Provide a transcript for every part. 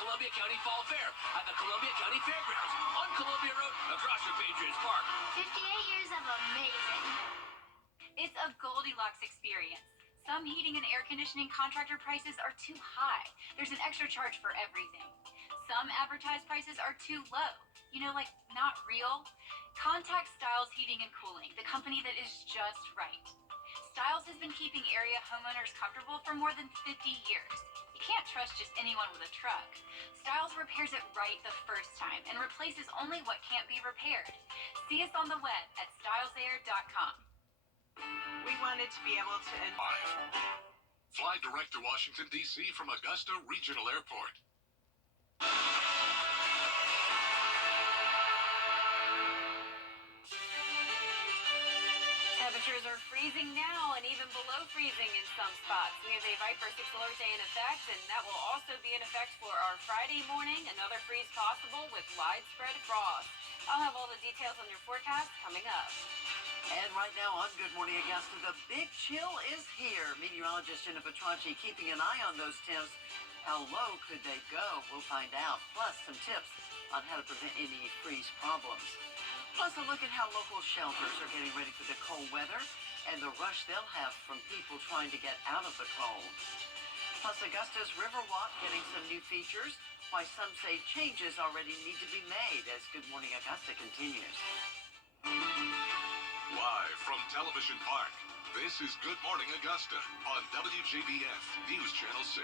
Columbia County Fall Fair at the Columbia County Fairgrounds on Columbia Road across from Patriots Park. 58 years of amazing. It's a Goldilocks experience. Some heating and air conditioning contractor prices are too high. There's an extra charge for everything. Some advertised prices are too low. You know, like not real. Contact Styles Heating and Cooling, the company that is just right. Styles has been keeping area homeowners comfortable for more than 50 years. You can't trust just anyone with a truck. Styles repairs it right the first time and replaces only what can't be repaired. See us on the web at stylesair.com. We wanted to be able to Fly direct to Washington, D.C. from Augusta Regional Airport. Temperatures are freezing now and even below freezing in some spots. We have a Viper 6 alert day in effect, and that will also be in effect for our Friday morning. Another freeze possible with widespread frost. I'll have all the details on your forecast coming up. And right now on Good Morning Augusta, the big chill is here. Meteorologist Jenna Petracci keeping an eye on those temps. How low could they go? We'll find out. Plus some tips on how to prevent any freeze problems. Plus a look at how local shelters are getting ready for the cold weather and the rush they'll have from people trying to get out of the cold. Plus Augusta's Riverwalk getting some new features. Why some say changes already need to be made as Good Morning Augusta continues. Live from Television Park, this is Good Morning Augusta on WJBF News Channel 6.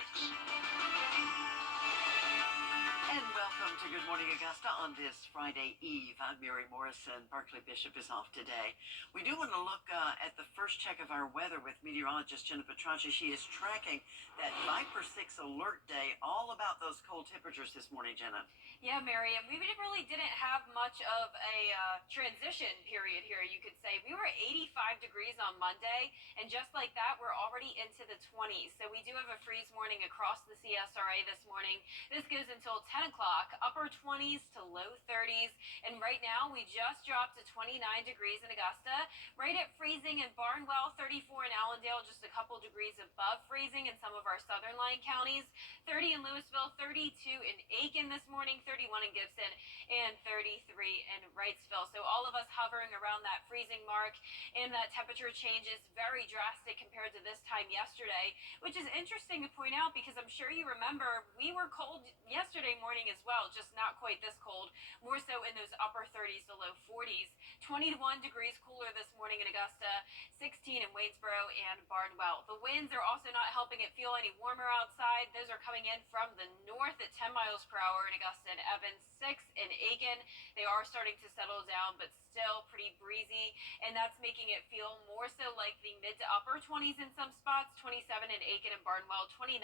And welcome to Good Morning Augusta on this Friday Eve. I'm Mary Morrison. Barclay Bishop is off today. We do want to look at the first check of our weather with meteorologist Jenna Petracci. She is tracking that Viper 6 alert day, all about those cold temperatures this morning, Jenna. Yeah, Mary, and we really didn't have much of a transition period here, you could say. We were 85 degrees on Monday, and just like that, we're already into the 20s. So we do have a freeze warning across the CSRA this morning. This goes until 10 o'clock, upper 20s to low 30s. And right now, we just dropped to 29 degrees in Augusta, right at freezing in Barnwell, 34 in Allendale, just a couple degrees above freezing in some of our southern line counties, 30 in Louisville, 32 in Aiken this morning, 31 in Gibson, and 33 in Wrightsville. So all of us hovering around that freezing mark, and that temperature change is very drastic compared to this time yesterday, which is interesting to point out because I'm sure you remember we were cold yesterday morning as well, just not quite this cold, more so in those upper 30s to low 40s. 21 degrees cooler this morning in Augusta, 16 in Waynesboro and Barnwell. The winds are also not helping it feel any warmer outside. Those are coming in from the north at 10 miles per hour in Augusta and Evans, 6 in Aiken. They are starting to settle down, but still pretty breezy, and that's making it feel more so like the mid to upper 20s in some spots, 27 in Aiken and Barnwell, 29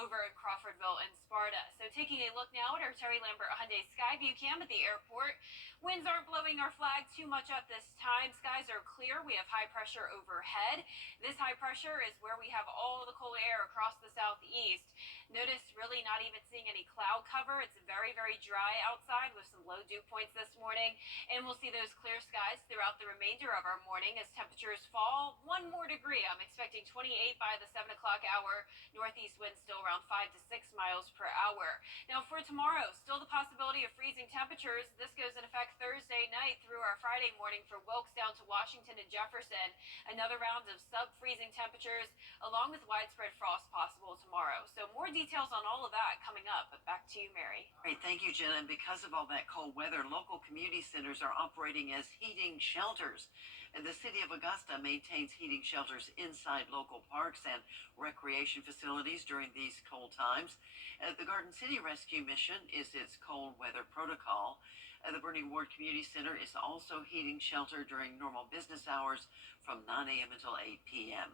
over in Crawfordville and Sparta. So taking a look now at our Terry Lambert Hyundai Skyview cam at the airport. Winds aren't blowing our flag too much at this time. Skies are clear. We have high pressure overhead. This high pressure is where we have all the cold air across the southeast. Notice really not even seeing any cloud cover. It's very, very dry outside with some low dew points this morning. And we'll see those clear skies throughout the remainder of our morning as temperatures fall 1 more degree. I'm expecting 28 by the 7 o'clock hour. Northeast winds still around 5 to 6 miles per hour. Now for tomorrow, still the possibility of freezing temperatures. This goes in effect Thursday night through our Friday morning for Wilkes down to Washington and Jefferson. Another round of sub-freezing temperatures along with widespread frost possible tomorrow. So more details on all of that coming up, but back to you, Mary. Great, thank you, Jenna. And because of all that cold weather, local community centers are operating as heating shelters. And the city of Augusta maintains heating shelters inside local parks and recreation facilities during these cold times. The Garden City Rescue Mission is its cold weather protocol. The Bernie Ward Community Center is also heating shelter during normal business hours from 9 a.m. until 8 p.m.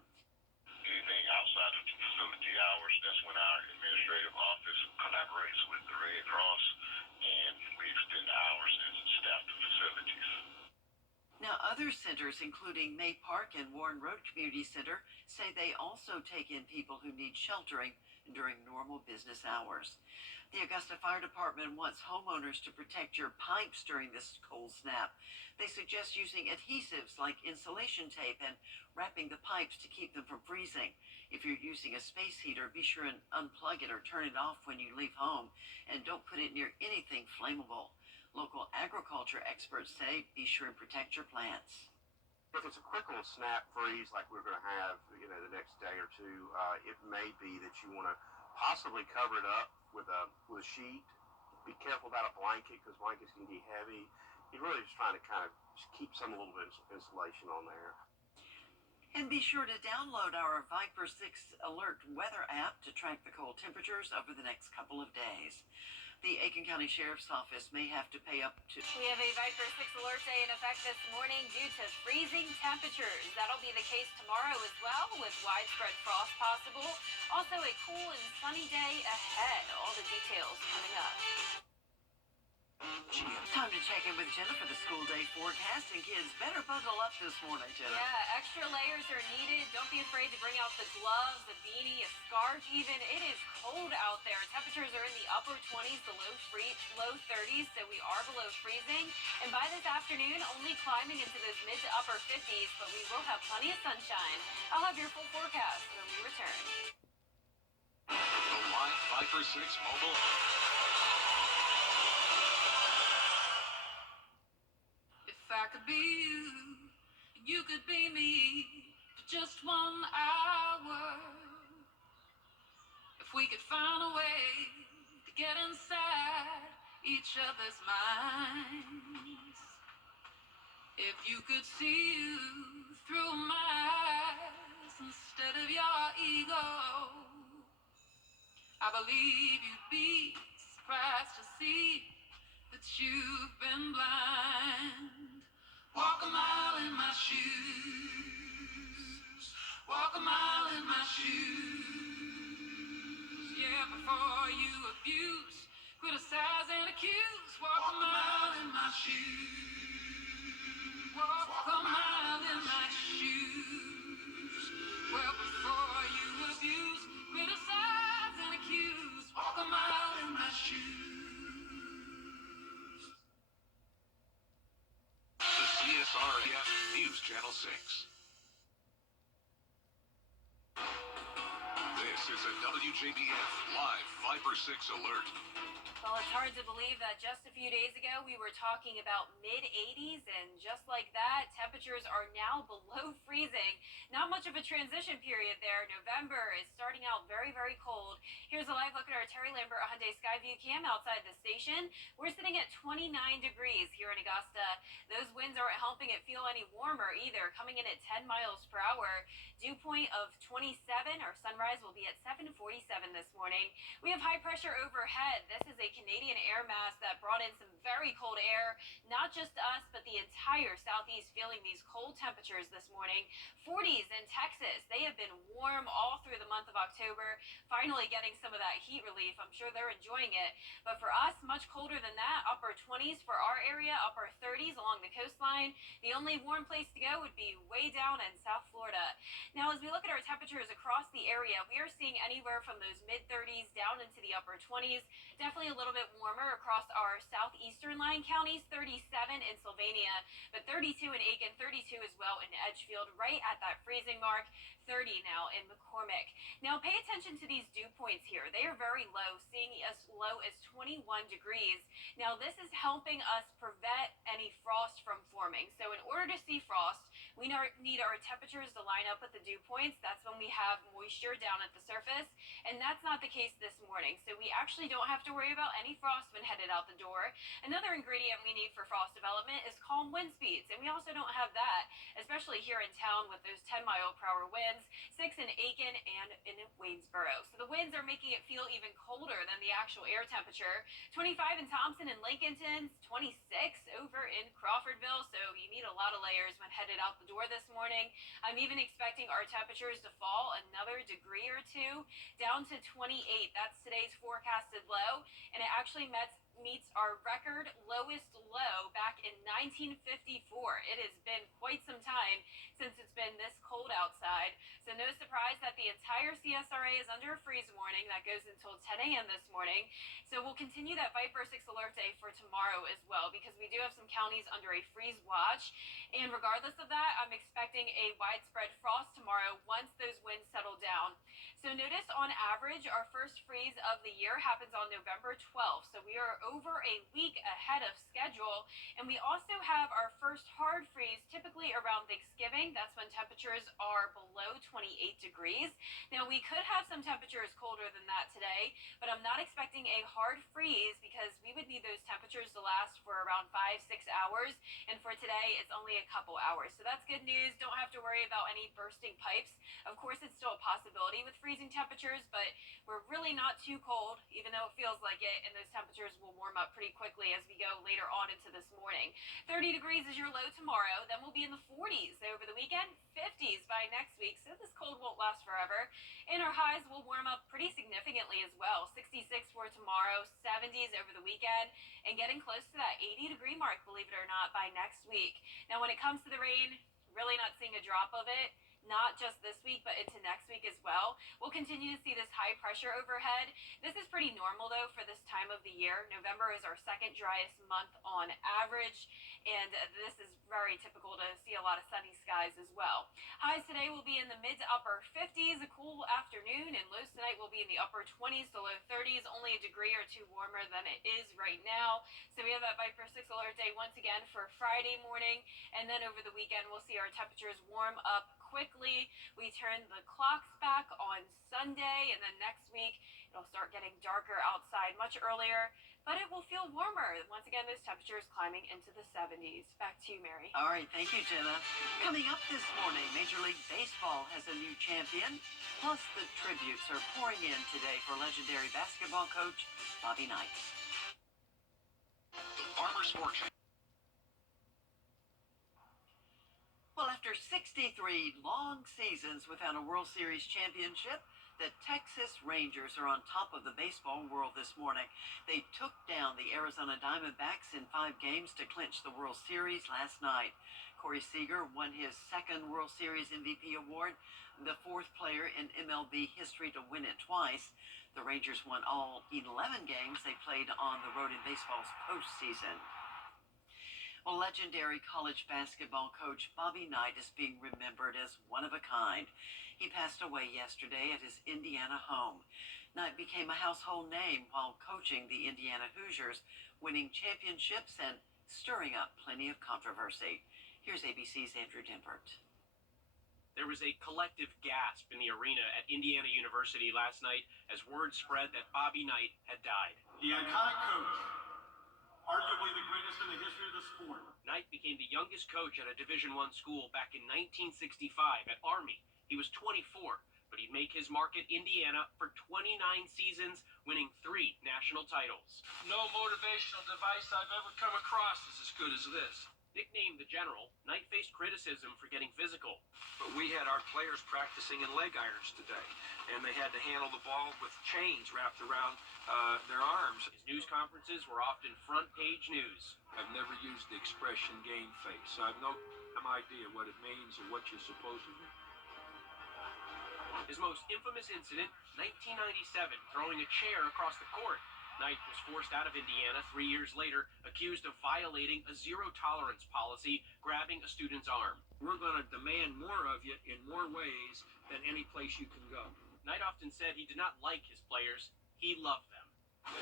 Anything outside of facility hours, that's when our administrative office collaborates with the Red Cross, and we extend hours and staff the facilities. Now, other centers, including May Park and Warren Road Community Center, say they also take in people who need sheltering during normal business hours. The Augusta Fire Department wants homeowners to protect your pipes during this cold snap. They suggest using adhesives like insulation tape and wrapping the pipes to keep them from freezing. If you're using a space heater, be sure and unplug it or turn it off when you leave home. and don't put it near anything flammable. Local agriculture experts say be sure and protect your plants. If it's a quick little snap freeze like we're going to have, the next day or two, it may be that you want to possibly cover it up with a sheet. Be careful about a blanket because blankets can be heavy. You're really just trying to kind of just keep some little bit of insulation on there. And be sure to download our Viper 6 Alert weather app to track the cold temperatures over the next couple of days. The Aiken County Sheriff's Office may have to pay up to... We have a Viper 6 alert day in effect this morning due to freezing temperatures. That'll be the case tomorrow as well, with widespread frost possible. Also a cool and sunny day ahead. All the details coming up. Time to check in with Jenna for the school day forecast, and kids better bundle up this morning, Jenna. Yeah, extra layers are needed. Don't be afraid to bring out the gloves, a beanie, a scarf even. It is cold out there. Temperatures are in the upper 20s, the low 30s, so we are below freezing. And by this afternoon, only climbing into those mid to upper 50s, but we will have plenty of sunshine. I'll have your full forecast when we return. The live Viper 6 mobile. If I could be you, you could be me for just 1 hour. If we could find a way to get inside each other's minds. If you could see you through my eyes instead of your ego, I believe you'd be surprised to see that you've been blind. Walk a mile in my shoes. Walk a mile in my shoes. Yeah, before you abuse, criticize and accuse. Walk a mile in my shoes. Walk a mile in my shoes. Well, before you abuse, criticize and accuse. Walk a mile in my shoes. The CSRF News Channel 6. This is a WJBF live Viper 6 alert. Well, it's hard to believe that just a few days ago we were talking about mid-80s, and just like that, temperatures are now below freezing. Not much of a transition period there. November is starting out very, very cold. Here's a live look at our Terry Lambert Hyundai Skyview cam outside the station. We're sitting at 29 degrees here in Augusta. Those winds aren't helping it feel any warmer either, coming in at 10 miles per hour. Dew point of 27. Our sunrise will be at 7:47 this morning. We have high pressure overhead. This is a Canadian air mass that brought in some very cold air, not just us, but the entire southeast feeling these cold temperatures this morning. 40s in Texas. They have been warm all through the month of October, finally getting some of that heat relief. I'm sure they're enjoying it. But for us, much colder than that. Upper 20s for our area, upper 30s along the coastline. The only warm place to go would be way down in South Florida. Now, as we look at our temperatures across the area, we are seeing anywhere from those mid-30s down into the upper 20s. Definitely a little bit warmer across our southeastern line counties, 37 in Sylvania, but 32 in Aiken, 32 as well in Edgefield, right at that freezing mark, 30 now in McCormick. Now, pay attention to these dew points here. They are very low, seeing as low as 21 degrees. Now, this is helping us prevent any frost from forming. So in order to see frost, we need our temperatures to line up with the dew points. That's when we have moisture down at the surface, and that's not the case this morning. So we actually don't have to worry about any frost when headed out the door. Another ingredient we need for frost development is calm wind speeds, and we also don't have that, especially here in town with those 10-mile-per-hour winds, 6 in Aiken and in Waynesboro. So the winds are making it feel even colder than the actual air temperature. 25 in Thompson and Lincolnton, 26 over in Crawfordville, so you need a lot of layers when headed out the door this morning. I'm even expecting our temperatures to fall another degree or two, down to 28. That's today's forecasted low, and it actually meets our record lowest low back in 1954. It has been quite some time since it's been this cold outside, so no surprise that the entire CSRA is under a freeze warning that goes until 10 a.m. this morning. So we'll continue that Viper 6 alert day for tomorrow as well, because we do have some counties under a freeze watch, and regardless of that, I'm expecting a widespread frost tomorrow once those winds settle down. So notice on average, our first freeze of the year happens on November 12th. So we are over a week ahead of schedule. And we also have our first hard freeze typically around Thanksgiving. That's when temperatures are below 28 degrees. Now, we could have some temperatures colder than that today, but I'm not expecting a hard freeze because we would need those temperatures to last for around 5-6 hours. And for today, it's only a couple hours. So that's good news. Don't have to worry about any bursting pipes. Of course, it's still a possibility with freezing temperatures, but we're really not too cold, even though it feels like it, and those temperatures will warm up pretty quickly as we go later on into this morning. 30 degrees is your low tomorrow, then we'll be in the 40s over the weekend, 50s by next week, so this cold won't last forever. And our highs will warm up pretty significantly as well. 66 for tomorrow, 70s over the weekend, and getting close to that 80-degree mark, believe it or not, by next week. Now, when it comes to the rain, really not seeing a drop of it. Not just this week, but into next week as well. We'll continue to see this high pressure overhead. This is pretty normal, though, for this time of the year. November is our second driest month on average, and this is very typical to see a lot of sunny skies as well. Highs today will be in the mid to upper 50s, a cool afternoon, and lows tonight will be in the upper 20s to low 30s, only a degree or two warmer than it is right now. So we have that Viper 6 alert day once again for Friday morning, and then over the weekend we'll see our temperatures warm up quickly. We turn the clocks back on Sunday, and then next week it'll start getting darker outside much earlier, but it will feel warmer. Once again, those temperatures climbing into the 70s. Back to you, Mary. All right, thank you, Jenna. Coming up this morning, Major League Baseball has a new champion, plus the tributes are pouring in today for legendary basketball coach Bobby Knight. The Farmer Sports. Well, after 63 long seasons without a World Series championship, the Texas Rangers are on top of the baseball world this morning. They took down the Arizona Diamondbacks in 5 games to clinch the World Series last night. Corey Seager won his second World Series MVP award, the 4th player in MLB history to win it twice. The Rangers won all 11 games they played on the road in baseball's postseason. Well, legendary college basketball coach Bobby Knight is being remembered as one of a kind. He passed away yesterday at his Indiana home. Knight became a household name while coaching the Indiana Hoosiers, winning championships and stirring up plenty of controversy. Here's ABC's Andrew Dimpert. There was a collective gasp in the arena at Indiana University last night as word spread that Bobby Knight had died. The iconic coach, arguably the greatest in the history of the sport. Knight became the youngest coach at a Division I school back in 1965 at Army. He was 24, but he'd make his mark at Indiana for 29 seasons, winning 3 national titles. No motivational device I've ever come across is as good as this. Nicknamed the General, Knight faced criticism for getting physical. But we had our players practicing in leg irons today, and they had to handle the ball with chains wrapped around their arms. His news conferences were often front-page news. I've never used the expression game face, so I have no idea what it means or what you're supposed to do. His most infamous incident, 1997, throwing a chair across the court. Knight was forced out of Indiana 3 years later, accused of violating a zero-tolerance policy, grabbing a student's arm. We're going to demand more of you in more ways than any place you can go. Knight often said he did not like his players. He loved them.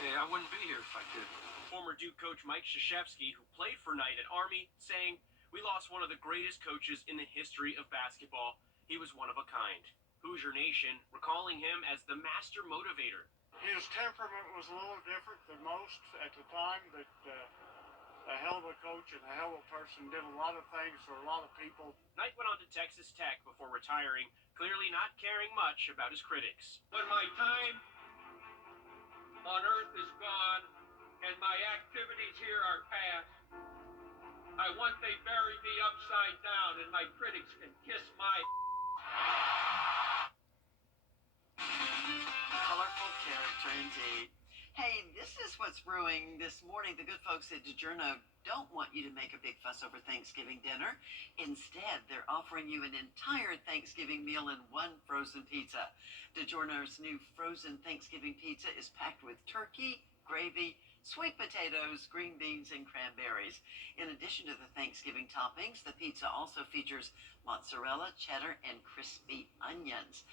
Hey, I wouldn't be here if I didn't. Former Duke coach Mike Krzyzewski, who played for Knight at Army, saying, "We lost one of the greatest coaches in the history of basketball. He was one of a kind." Hoosier Nation recalling him as the master motivator. His temperament was a little different than most at the time, but a hell of a coach and a hell of a person, did a lot of things for a lot of people. Knight went on to Texas Tech before retiring, clearly not caring much about his critics. When my time on earth is gone and my activities here are past, I want they bury me upside down and my critics can kiss my Colorful character indeed. Hey, this is what's brewing this morning. The good folks at DiGiorno don't want you to make a big fuss over Thanksgiving dinner. Instead, they're offering you an entire Thanksgiving meal in one frozen pizza. DiGiorno's new frozen Thanksgiving pizza is packed with turkey, gravy, sweet potatoes, green beans, and cranberries. In addition to the Thanksgiving toppings, the pizza also features mozzarella, cheddar, and crispy onions.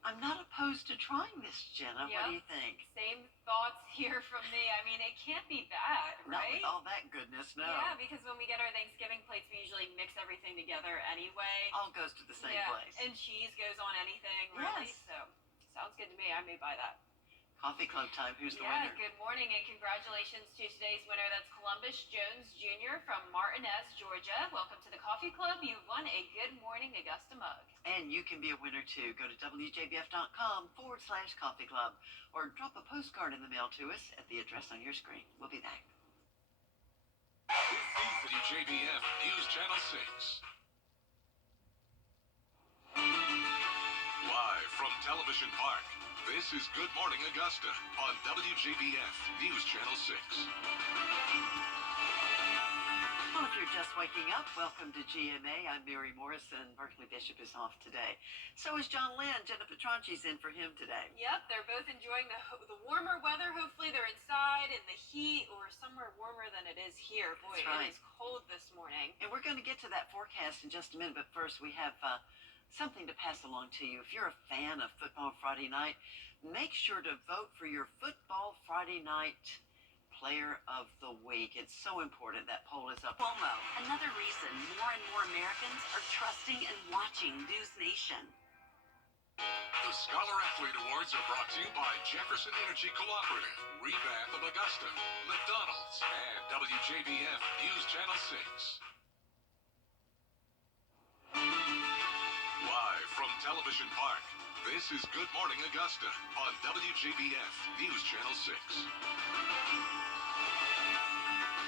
I'm not opposed to trying this, Jenna. What do you think? Same thoughts here from me. I mean, it can't be bad, Not right? with all that goodness, no. Yeah, because when we get our Thanksgiving plates, we usually mix everything together anyway. All goes to the same place. And cheese goes on anything, really. Yes. So, sounds good to me. I may buy that. Coffee Club time. Who's the winner? Good morning and congratulations to today's winner. That's Columbus Jones Jr. from Martinez, Georgia. Welcome to the Coffee Club. You've won a Good Morning Augusta mug. And you can be a winner too. Go to WJBF.com/Coffee Club or drop a postcard in the mail to us at the address on your screen. We'll be back. WJBF News Channel 6. Live from Television Park, this is Good Morning Augusta on WJBF News Channel 6. Well, if you're just waking up, welcome to GMA. I'm Mary Morrison. Berkeley Bishop is off today. So is John Lynn. Jenna Petronchi's in for him today. Yep, they're both enjoying the warmer weather. Hopefully they're inside in the heat or somewhere warmer than it is here. Boy, That's right. It is cold this morning. And we're going to get to that forecast in just a minute, but first we have something to pass along to you. If you're a fan of Football Friday Night, make sure to vote for your Football Friday Night Player of the Week. It's so important. That poll is up. Cuomo, another reason more and more Americans are trusting and watching News Nation. The Scholar Athlete Awards are brought to you by Jefferson Energy Cooperative, Rebath of Augusta, McDonald's, and WJBF News Channel 6. Live from Television Park, this is Good Morning Augusta on WJBF News Channel 6.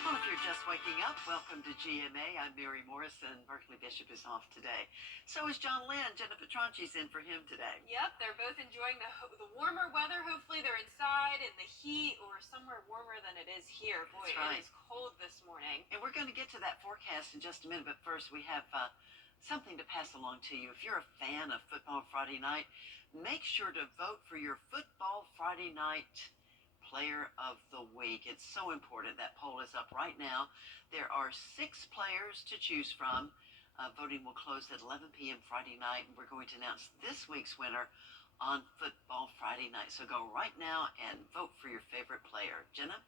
Well, if you're just waking up, welcome to GMA. I'm Mary Morrison. Berkeley Bishop is off today. So is John Lynn. Jenna Petronchi's in for him today. Yep, they're both enjoying the warmer weather. Hopefully they're inside in the heat or somewhere warmer than it is here. Boy, That's right. It is cold this morning. And we're going to get to that forecast in just a minute, but first we have something to pass along to you. If you're a fan of Football Friday Night, make sure to vote for your Football Friday Night Player of the Week. It's so important. That poll is up right now. There are 6 players to choose from. Voting will close at 11 p.m. Friday night, and we're going to announce this week's winner on Football Friday Night. So go right now and vote for your favorite player. Jenna?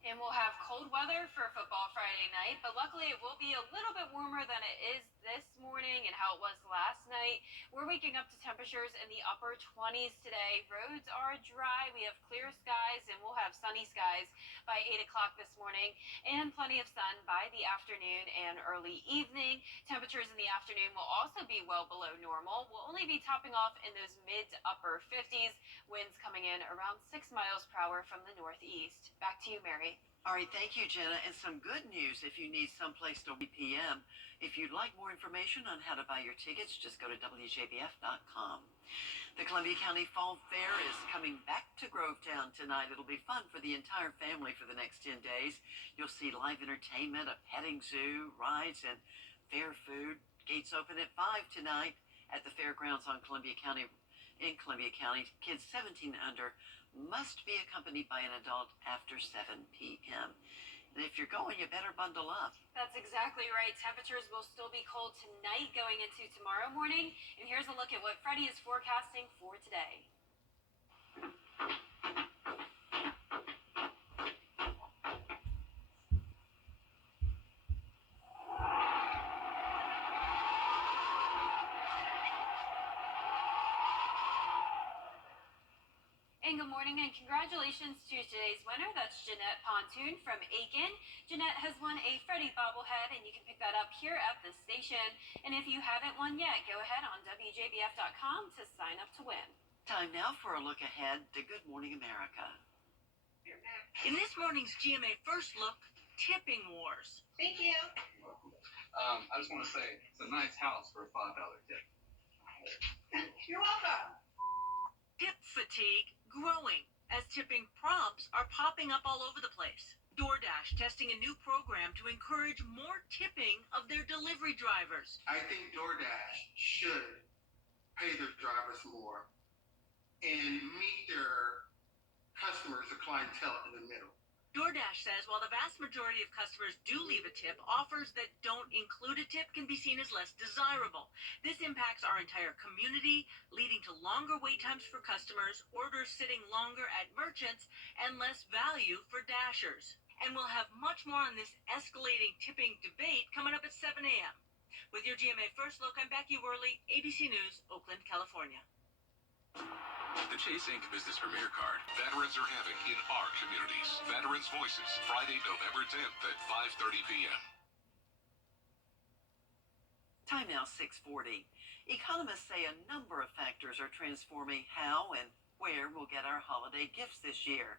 And we'll have cold weather for Football Friday night, but luckily it will be a little bit warmer than it is this morning and how it was last night. We're waking up to temperatures in the upper 20s today. Roads are dry. We have clear skies, and we'll have sunny skies by 8 o'clock this morning, and plenty of sun by the afternoon and early evening. Temperatures in the afternoon will also be well below normal. We'll only be topping off in those mid to upper 50s. Winds coming in around 6 miles per hour from the northeast. Back to you, Mary. All right, thank you, Jenna. And some good news if you need someplace to p.m. If you'd like more information on how to buy your tickets, just go to WJBF.com. The Columbia County Fall Fair is coming back to Grovetown tonight. It'll be fun for the entire family for the next 10 days. You'll see live entertainment, a petting zoo, rides, and fair food. Gates open at 5 tonight at the fairgrounds in Columbia County. Kids 17 and under must be accompanied by an adult after 7 p.m. And if you're going, you better bundle up. That's exactly right. Temperatures will still be cold tonight going into tomorrow morning. And here's a look at what Freddie is forecasting for today. And good morning and congratulations to today's winner. That's Jeanette Pontoon from Aiken. Jeanette has won a Freddie bobblehead, and you can pick that up here at the station. And if you haven't won yet, go ahead on WJBF.com to sign up to win. Time now for a look ahead to Good Morning America. In this morning's GMA First Look, tipping wars. Thank you. I just want to say it's a nice house for a $5 tip. You're welcome. Tip fatigue growing as tipping prompts are popping up all over the place. DoorDash testing a new program to encourage more tipping of their delivery drivers. I think DoorDash should pay their drivers more and meet their customers, the clientele in the middle. DoorDash says while the vast majority of customers do leave a tip, offers that don't include a tip can be seen as less desirable. This impacts our entire community, leading to longer wait times for customers, orders sitting longer at merchants, and less value for Dashers. And we'll have much more on this escalating tipping debate coming up at 7 a.m. With your GMA First Look, I'm Becky Worley, ABC News, Oakland, California. The Chase Ink Business Premier Card veterans are having in our communities. Veterans Voices, Friday, November 10th at 5:30 p.m. Time now 6:40. Economists say a number of factors are transforming how and where we'll get our holiday gifts this year.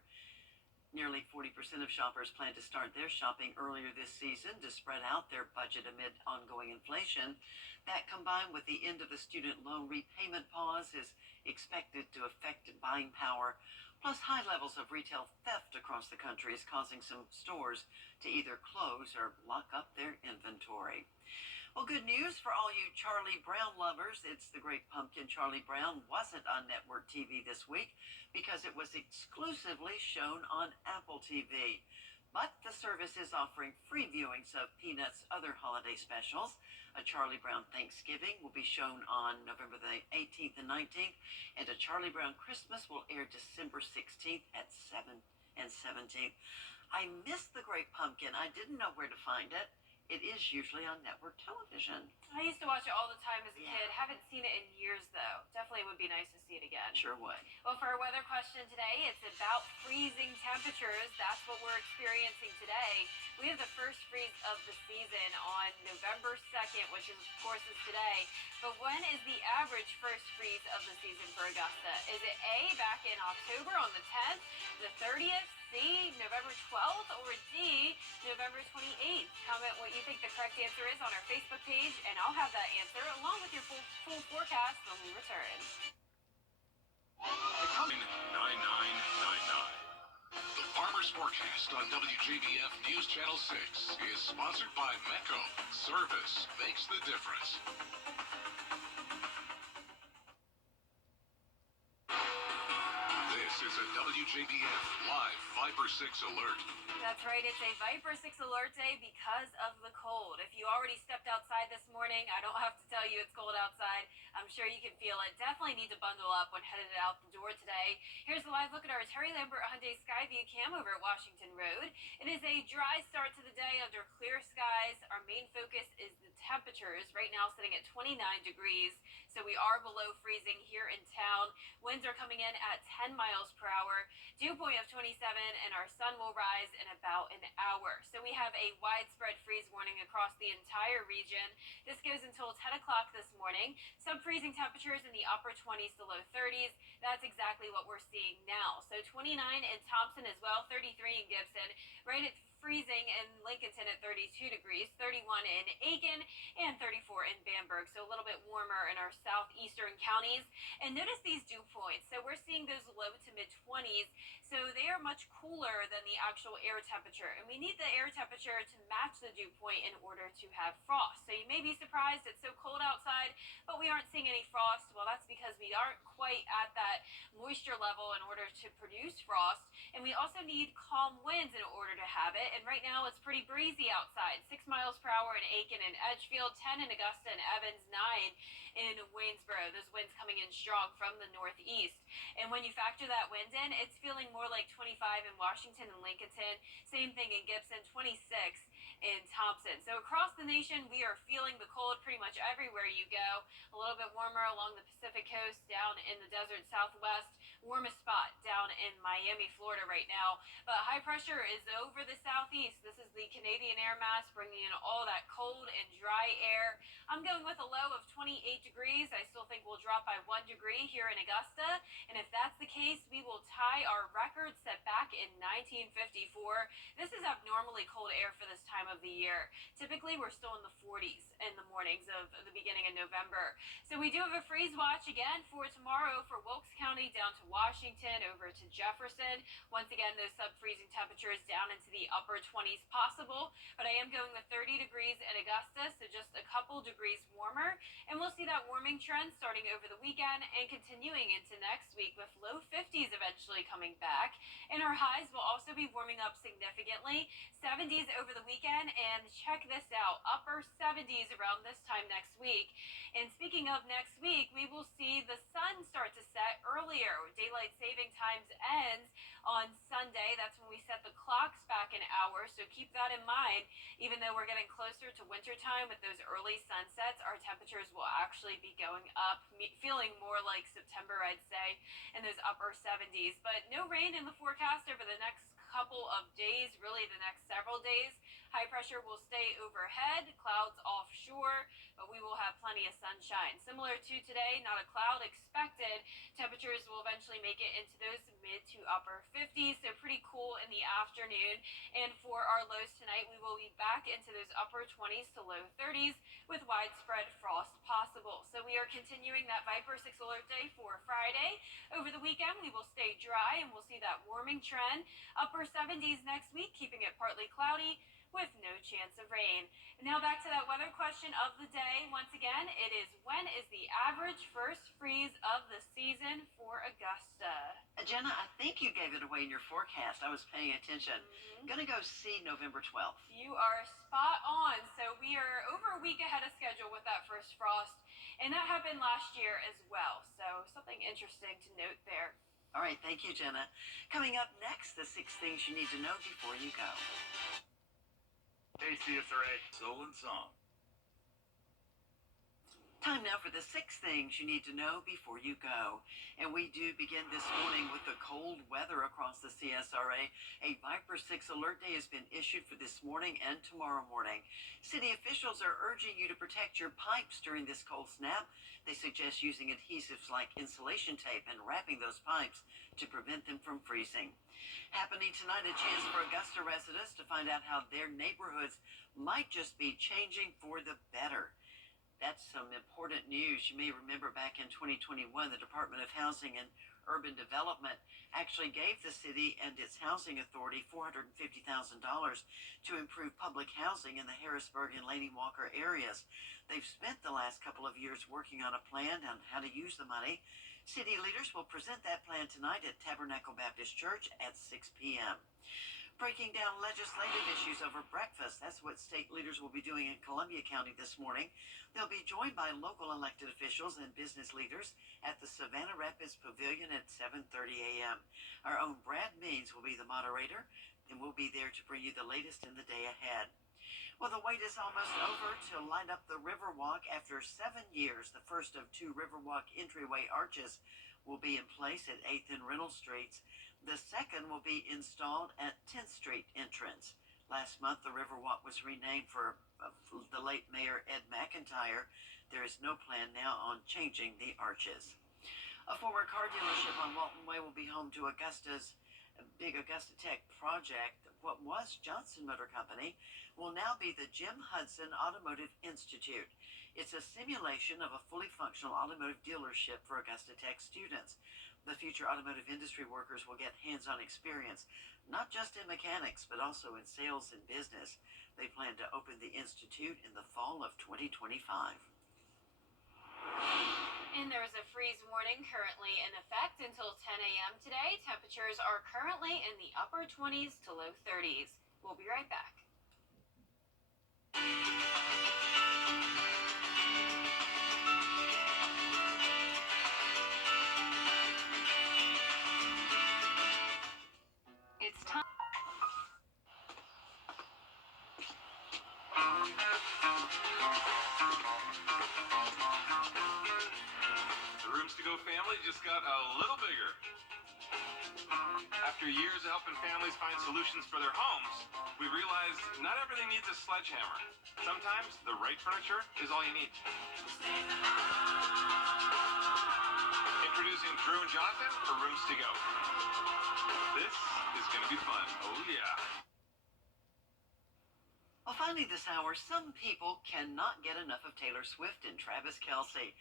Nearly 40% of shoppers plan to start their shopping earlier this season to spread out their budget amid ongoing inflation. That, combined with the end of the student loan repayment pause, is expected to affect buying power. Plus, high levels of retail theft across the country is causing some stores to either close or lock up their inventory. Well, good news for all you Charlie Brown lovers. It's the Great Pumpkin. Charlie Brown wasn't on network TV this week because it was exclusively shown on Apple TV. But the service is offering free viewings of Peanuts' other holiday specials. A Charlie Brown Thanksgiving will be shown on November the 18th and 19th, and a Charlie Brown Christmas will air December 16th at 7 and 17th. I missed the Great Pumpkin. I didn't know where to find it. It is usually on network television. I used to watch it all the time as a kid. Haven't seen it in years, though. Definitely would be nice to see it again. Sure would. Well, for our weather question today, it's about freezing temperatures. That's what we're experiencing today. We have the first freeze of the season on November 2nd, which is, of course, is today. But when is the average first freeze of the season for Augusta? Is it A, back in October on the 10th, the 30th, C, November 12th, or D, November 28th? Comment what you think the correct answer is on our Facebook page, and I'll have that answer along with your full forecast when we return. 9999. The Farmer's Forecast on WJBF News Channel 6 is sponsored by Mecco. Service makes the difference. This is a WJBF Live Viper 6 alert. That's right, it's a Viper 6 alert day because of the cold. If you already stepped outside this morning, I don't have to tell you it's cold outside. I'm sure you can feel it. Definitely need to bundle up when headed out the door today. Here's a live look at our Terry Lambert Hyundai Skyview cam over at Washington Road. It is a dry start to the day under clear skies. Our main focus is the temperatures. Right now sitting at 29 degrees, so we are below freezing here in town. Winds are coming in at 10 miles per hour. Dew point of 27, and our sun will rise in about an hour. So we have a widespread freeze warning across the entire region. This goes until 10 o'clock this morning. Sub-freezing temperatures in the upper 20s to low 30s. That's exactly what we're seeing now. So 29 in Thompson as well, 33 in Gibson, right at freezing in Lincolnton at 32 degrees, 31 in Aiken, and 34 in Bamberg. So a little bit warmer in our southeastern counties. And notice these dew points. So we're seeing those low to mid 20s. So they are much cooler than the actual air temperature. And we need the air temperature to match the dew point in order to have frost. So you may be surprised it's so cold outside, but we aren't seeing any frost. Well, that's because we aren't quite at that moisture level in order to produce frost. And we also need calm winds in order to have it. And right now it's pretty breezy outside. 6 miles per hour in Aiken and Edgefield, 10 in Augusta and Evans, 9 in Waynesboro. Those winds coming in strong from the northeast. And when you factor that wind in, it's feeling more like 25 in Washington and Lincolnton. Same thing in Gibson, 26 in Thompson. So across the nation, we are feeling the cold pretty much everywhere you go. A little bit warmer along the Pacific coast, down in the desert southwest. Warmest spot down in Miami, Florida right now. But high pressure is over the southeast. This is the Canadian air mass bringing in all that cold and dry air. I'm going with a low of 28 degrees. I still think we'll drop by 1 degree here in Augusta. And if that's the case, we will tie our record set back in 1954. This is abnormally cold air for this time of the year. Typically, we're still in the 40s in the mornings of the beginning of November. So we do have a freeze watch again for tomorrow for Wilkes County down to Washington over to Jefferson. Once again, those sub-freezing temperatures down into the upper upper 20s possible, but I am going with 30 degrees in Augusta, so just a couple degrees warmer. And we'll see that warming trend starting over the weekend and continuing into next week with low 50s eventually coming back. And our highs will also be warming up significantly. 70s over the weekend, and check this out, upper 70s around this time next week. And speaking of next week, we will see the sun start to set earlier. Daylight saving times ends on Sunday. That's when we set the clocks back an hour, so keep that in mind. Even though we're getting closer to wintertime with those early sunsets, our temperatures will actually be going up, feeling more like September, I'd say, in those upper 70s. But no rain in the forecast over the next couple of days, really the next several days. High pressure will stay overhead, clouds offshore, but we will have plenty of sunshine. Similar to today, not a cloud expected. Temperatures will eventually make it into those mid to upper 50s, so pretty cool in the afternoon. And for our lows tonight, we will be back into those upper 20s to low 30s with widespread frost possible. So we are continuing that Viper 6 alert day for Friday. Over the weekend, we will stay dry and we'll see that warming trend. Upper 70s next week, keeping it partly cloudy with no chance of rain. And now back to that weather question of the day. Once again, it is, when is the average first freeze of the season for Augusta? Jenna, I think you gave it away in your forecast. I was paying attention. Gonna go see November 12th. You are spot on. So we are over a week ahead of schedule with that first frost, and that happened last year as well. So something interesting to note there. All right, thank you, Jenna. Coming up next, the 6 things you need to know before you go. Hey, CSRA. Soul and Song. Time now for the 6 things you need to know before you go. And we do begin this morning with the cold weather across the CSRA. A Viper 6 alert day has been issued for this morning and tomorrow morning. City officials are urging you to protect your pipes during this cold snap. They suggest using adhesives like insulation tape and wrapping those pipes to prevent them from freezing. Happening tonight, a chance for Augusta residents to find out how their neighborhoods might just be changing for the better. That's some important news. You may remember back in 2021, the Department of Housing and Urban Development actually gave the city and its housing authority $450,000 to improve public housing in the Harrisburg and Laney Walker areas. They've spent the last couple of years working on a plan on how to use the money. City leaders will present that plan tonight at Tabernacle Baptist Church at 6 p.m. Breaking down legislative issues over breakfast. That's what state leaders will be doing in Columbia County this morning. They'll be joined by local elected officials and business leaders at the Savannah Rapids Pavilion at 7:30 a.m. Our own Brad Means will be the moderator, and we'll be there to bring you the latest in the day ahead. Well, the wait is almost over to light up the Riverwalk. After 7 years, the first of 2 Riverwalk entryway arches will be in place at 8th and Reynolds Streets. The second will be installed at 10th Street entrance. Last month, the Riverwalk was renamed for the late Mayor Ed McIntyre. There is no plan now on changing the arches. A former car dealership on Walton Way will be home to Augusta's big Augusta Tech project. What was Johnson Motor Company will now be the Jim Hudson Automotive Institute. It's a simulation of a fully functional automotive dealership for Augusta Tech students. The future automotive industry workers will get hands-on experience, not just in mechanics, but also in sales and business. They plan to open the institute in the fall of 2025. And there is a freeze warning currently in effect until 10 a.m. today. Temperatures are currently in the upper 20s to low 30s. We'll be right back. It's time. The Rooms to Go family just got a little bigger. After years of helping families find solutions for their homes, we realized not everything needs a sledgehammer. Sometimes the right furniture is all you need. Introducing Drew and Jonathan for Rooms to Go. This is going to be fun. Oh, yeah. Well, finally this hour, some people cannot get enough of Taylor Swift and Travis Kelce.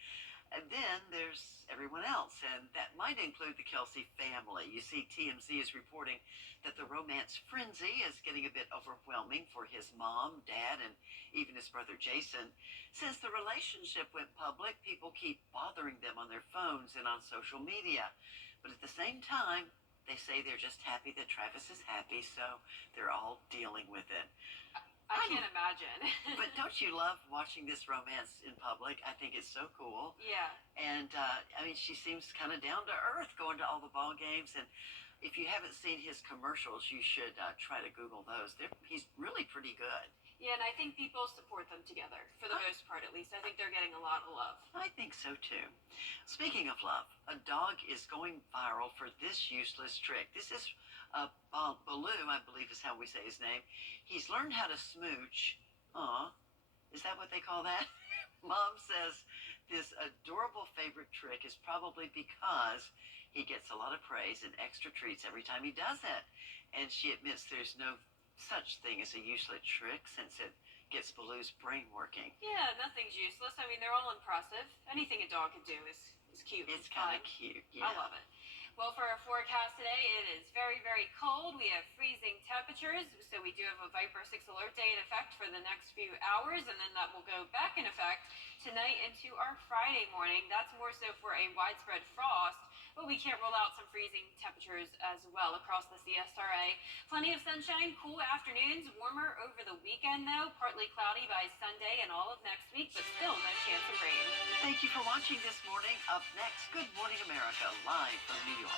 And then there's everyone else, and that might include the Kelsey family. You see, TMZ is reporting that the romance frenzy is getting a bit overwhelming for his mom, dad, and even his brother Jason. Since the relationship went public, people keep bothering them on their phones and on social media. But at the same time, they say they're just happy that Travis is happy, so they're all dealing with it. I can't imagine. But don't you love watching this romance in public? I think it's so cool. Yeah. And I mean, she seems kind of down to earth, going to all the ball games. And if you haven't seen his commercials, you should try to Google those. He's really pretty good. Yeah, and I think people support them together, for the most part at least. I think they're getting a lot of love. I think so too. Speaking of love, a dog is going viral for this useless trick. This is Baloo, I believe is how we say his name. He's learned how to smooch. Aw, is that what they call that? Mom says this adorable favorite trick is probably because he gets a lot of praise and extra treats every time he does it. And she admits there's no such thing as a useless trick since it gets Baloo's brain working. Yeah, nothing's useless. I mean, they're all impressive. Anything a dog can do is cute. It's kind of cute. Yeah. I love it. Well, for our forecast today, it is very, very cold. We have freezing temperatures, so we do have a Viper 6 alert day in effect for the next few hours, and then that will go back in effect tonight into our Friday morning. That's more so for a widespread frost, but we can't rule out some freezing temperatures as well across the CSRA. Plenty of sunshine, cool afternoons, warmer over the weekend though, partly cloudy by Sunday and all of next week, but still no chance of rain. Thank you for watching this morning. Up next, Good Morning America, live from New York.